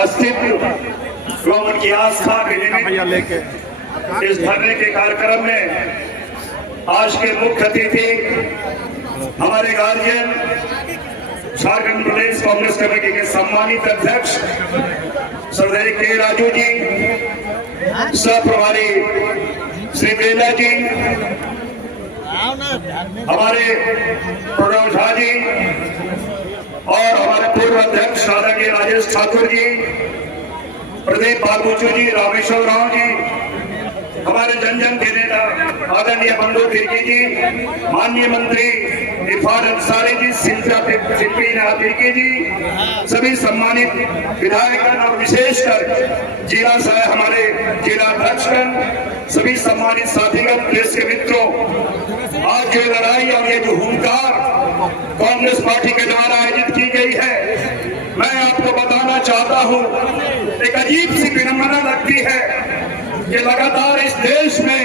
अस्तित्व एवं उनकी आस्था के निमित्त इस धरने के कार्यक्रम में आज के मुख्य अतिथि हमारे गार्जियन झारखंड प्रदेश कांग्रेस कमेटी के सम्मानित अध्यक्ष श्री के राजू जी, सह प्रभारी श्री बेला जी, हमारे प्रणव झा जी और हमारे पूर्व अध्यक्ष राधा के राजेश ठाकुर जी, प्रदीप बाबूचू जी, रामेश्वर राव जी, हमारे जन जन के नेता आदरणीय बंधु तिर्की जी, माननीय मंत्री इरफान अंसारी जी, सिंपी तिर्की जी, सभी सम्मानित विधायकगण और विशेषकर जिला हमारे जिला अध्यक्षगण, सभी सम्मानित साथीगण, प्रेस के मित्रों, आज जो लड़ाई और ये जो हुंकार कांग्रेस पार्टी के द्वारा आयोजित की गई है, मैं आपको बताना चाहता हूं, एक अजीब सी विडंबना लगती है कि लगातार इस देश में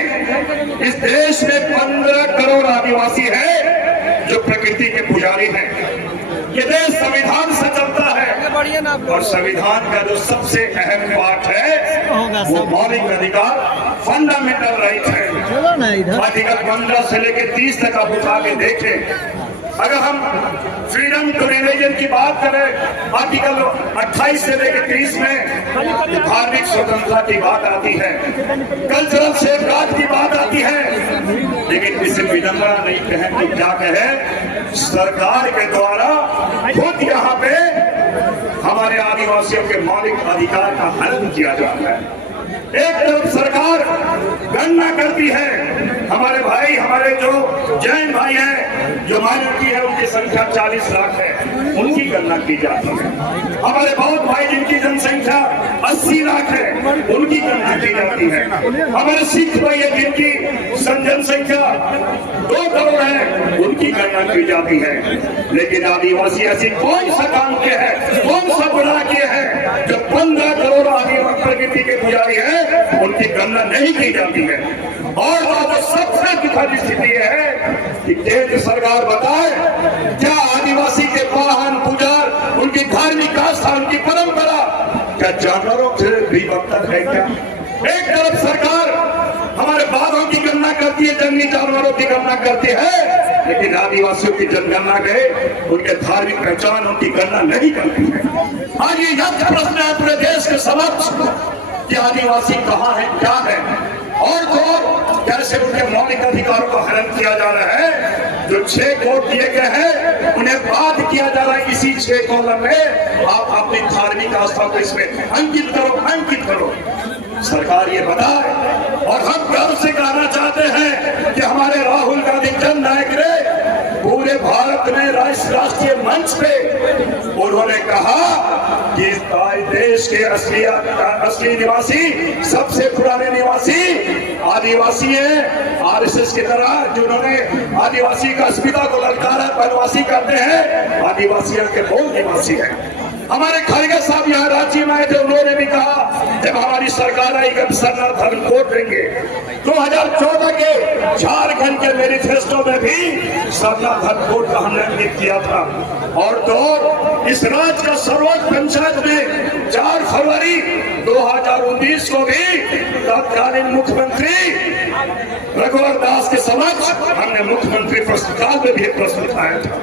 15 करोड़ आदिवासी है जो प्रकृति के पुजारी हैं। ये देश संविधान से चलता है और संविधान का जो सबसे अहम पार्ट है वो मौलिक अधिकार, फंडामेंटल राइट है। आर्टिकल 15 से लेकर 30 तक आप उठा के देखें। अगर हम फ्रीडम टू रिलीजन की बात करें, आर्टिकल 28 से लेकर 30 में धार्मिक स्वतंत्रता की बात आती है, कल्चरल सेफगार्ड की बात आती है, लेकिन इसे विडंबना नहीं कहें तो क्या कहें, सरकार के द्वारा खुद यहाँ पे हमारे आदिवासियों के मौलिक अधिकार का हनन किया जाता है। एक तरफ सरकार गणना करती है, हमारे भाई, हमारे जो जैन भाई हैं, जो माइनॉरिटी है, उनकी संख्या 40 लाख है, उनकी गणना की जाती है। हमारे बौद्ध भाई जिनकी जनसंख्या 80 लाख है, उनकी गणना की जाती है। हमारे सिख भाई जिनकी जनसंख्या 2 करोड़ है, उनकी गणना की जाती है। लेकिन आदिवासी ऐसी कौन सा काम किया है, कौन सा गुनाह किया है जो 15 करोड़ आदिवासी प्रकृति के पुजारी है, उनकी गणना नहीं की जाती है। और बात सबसे दुखद स्थिति है कि केंद्र सरकार बताए क्या आदिवासी के वाहन, पुजार, उनकी धार्मिक आस्था, उनकी परंपरा क्या जानवरों से भी बदतर है क्या? एक तरफ सरकार हमारे बाघों की गणना करती है, जंगली जानवरों की गणना करती है, लेकिन आदिवासियों की जनगणना गए उनके धार्मिक पहचान, उनकी गणना नहीं करती है। आज ये प्रश्न है पूरे देश के समक्ष कि आदिवासी कहाँ है, क्या है, और तो कैसे उनके मौलिक अधिकारों को हनन किया जा रहा है। जो 6 कोड दिए गए हैं उन्हें बात किया जा रहा है, इसी 6 कॉलम में आप अपनी धार्मिक आस्था को इसमें अंकित करो। सरकार ये बताए, और हम गर्व से कहना चाहते हैं कि हमारे राहुल गांधी जन नायक ने पूरे भारत में राष्ट्रीय मंच पे उन्होंने कहा कि देश के असली निवासी, सबसे पुराने निवासी आदिवासी हैं। आरएसएस की तरह जिन्होंने आदिवासी का अस्मिता को ललकारा, वनवासी करते हैं, आदिवासियों के मूल निवासी हैं। हमारे खड़गे साहब यहाँ राज्य में आए थे, उन्होंने भी कहा जब हमारी सरकार आई कि सरना धर्म कोड देंगे। 2014 के झारखंड के मैनिफेस्टो में भी सरना धर्म कोड का हमने अंकित किया था। और तो इस राज्य का सर्वोच्च पंचायत में 4 फरवरी 2019 को भी तत्कालीन मुख्यमंत्री रघुवर दास के समक्ष हमने मुख्यमंत्री प्रश्नकाल में भी प्रश्न उठाया था।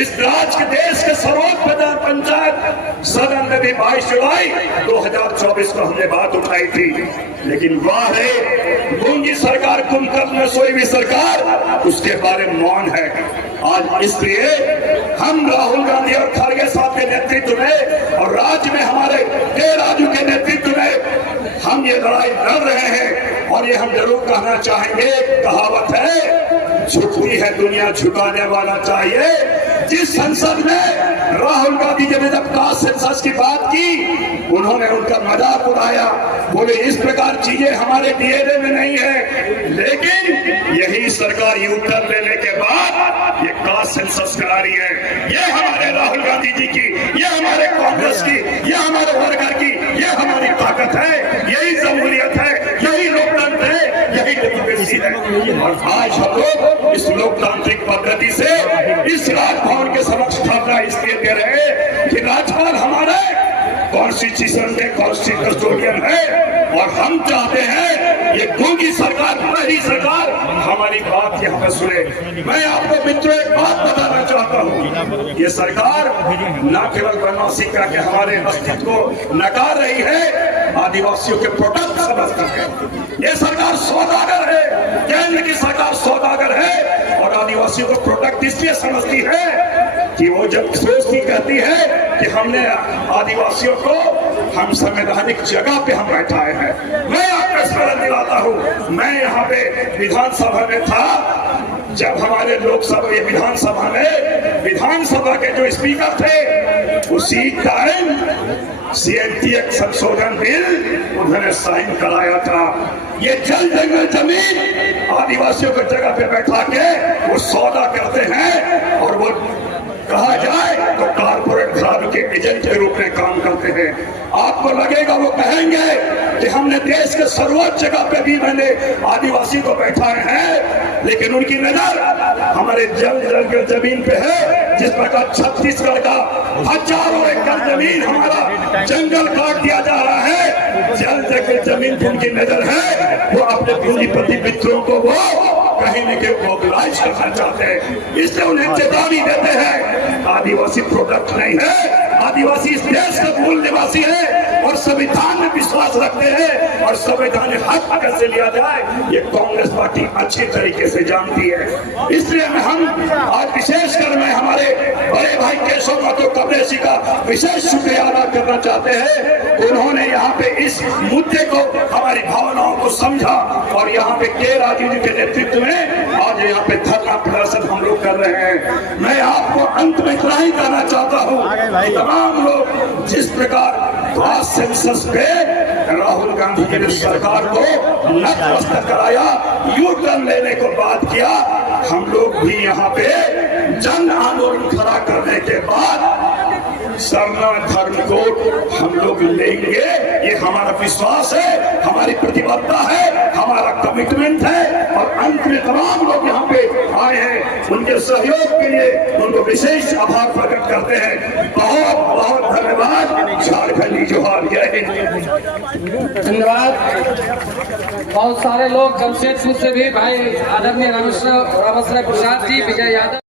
इस राज्य के देश के सर्वोच्च पंचायत सदन में भी 22 जुलाई 2024 को हमने बात उठाई थी, लेकिन वाह रे गूंगी सरकार, कुंभकर्ण में सोई हुई सरकार, उसके बारे में मौन है। आज इसलिए हम राहुल गांधी और खड़गे साहब के नेतृत्व में और राज्य में हमारे के राजू के नेतृत्व में हम ये लड़ाई लड़ रहे हैं। और ये हम जरूर कहना चाहेंगे, कहावत है झुकती है दुनिया, झुकाने वाला चाहिए। जिस संसद में राहुल गांधी जी ने जब कास्ट सेंसस की बात की, उन्होंने उनका मजाक उड़ाया, बोले इस प्रकार चीजें हमारे डीएनए में नहीं है। लेकिन यही सरकार यूटर्न लेने के बाद ये कास्ट सेंसस करा रही है। ये हमारे राहुल गांधी जी की, ये हमारे कांग्रेस की, ये हमारे वर्कर की, ये हमारी ताकत है, यही जमहूरियत है, यही लोकतंत्र है, यही डेमोक्रेसी है। और आज हम लोग इस लोकतांत्रिक पद्धति से इस राजभवन के समक्ष धरना इसलिए दे रहे कि राज्यपाल हमारे कौन सी कॉन्स्टिट्यूशन के कस्टोडियन है और हम चाहते हैं ये गूंगी सरकार, पहली सरकार हमारी बात यहाँ पे सुने। मैं आपको मित्रों एक बात बताना चाहता हूँ, ये सरकार न केवल बनवासी का के हमारे अस्तित्व को नकार रही है, आदिवासियों के प्रोडक्ट समझती है। ये सरकार सौदागर है, केंद्र की सरकार सौदागर है और आदिवासियों को प्रोडक्ट इसलिए समझती है कि वो जब सोचती कहती है कि हमने आदिवासियों को हम संवैधानिक जगह पे हम बैठाए हैं। मैं आपको स्मरण दिलाता हूँ, मैं यहाँ पे विधानसभा में था जब हमारे लोकसभा विधानसभा में विधानसभा के जो स्पीकर थे उसी टाइम CNT एक्ट संशोधन बिल उन्होंने साइन कराया था। ये जल जंगल जमीन आदिवासियों को जगह पे बैठा के वो सौदा करते हैं और वो कहा जाए तो कारपोरेट घरानों के एजेंट के रूप में काम करते हैं। आपको लगेगा वो कहेंगे कि हमने देश के सर्वोच्च जगह पे भी मैंने आदिवासी को बैठाए हैं, लेकिन उनकी नजर हमारे जल जंगल जमीन पे है। जिस प्रकार छत्तीसगढ़ का हजारों एकड़ जमीन हमारा जंगल काट दिया जा रहा है, जल जंगल जमीन पर उनकी नजर है। वो अपने पूंजीपति मित्रों को वो कहीं न कहीं मोबिलाइज करना चाहते हैं, इसलिए उन्हें चेतावनी देते हैं आदिवासी प्रोडक्ट नहीं है, आदिवासी इस देश का मूल निवासी है और संविधान में विश्वास रखते हैं और संवैधानिक हक कैसे लिया जाए ये कांग्रेस पार्टी अच्छी तरीके से जानती है। इसलिए हम आज विशेषकर मैं हमारे बड़े भाई केशव महतो कमलेश का विशेष शुक्रिया अदा करना चाहते हैं। उन्होंने यहाँ पे इस मुद्दे को हमारी भावनाओं को समझा और यहाँ पे के राजीव जी के नेतृत्व में आज यहाँ पे धरना प्रदर्शन हम लोग कर रहे हैं। मैं आपको अंत में इतना ही कहना चाहता हूँ, तमाम लोग जिस प्रकार सेंसस पे राहुल गांधी जी ने सरकार को नतमस्तक कराया, यू टर्न लेने को बात किया, हम लोग भी यहाँ पे जन आंदोलन खड़ा करने के बाद सरना धर्म कोड हम लोग लेंगे। ये हमारा विश्वास है, हमारी प्रतिबद्धता है, हमारा कमिटमेंट है और अंत में तमाम लोग यहाँ पे आए हैं, उनके सहयोग के लिए उनको विशेष आभार प्रकट करते हैं। बहुत बहुत धन्यवाद। झारखंडी जोहार, जय हिंद। धन्यवाद। बहुत सारे लोग जमशेदपुर से भी भाई आदरणीय रामेश्वर प्रसाद जी, विजय यादव।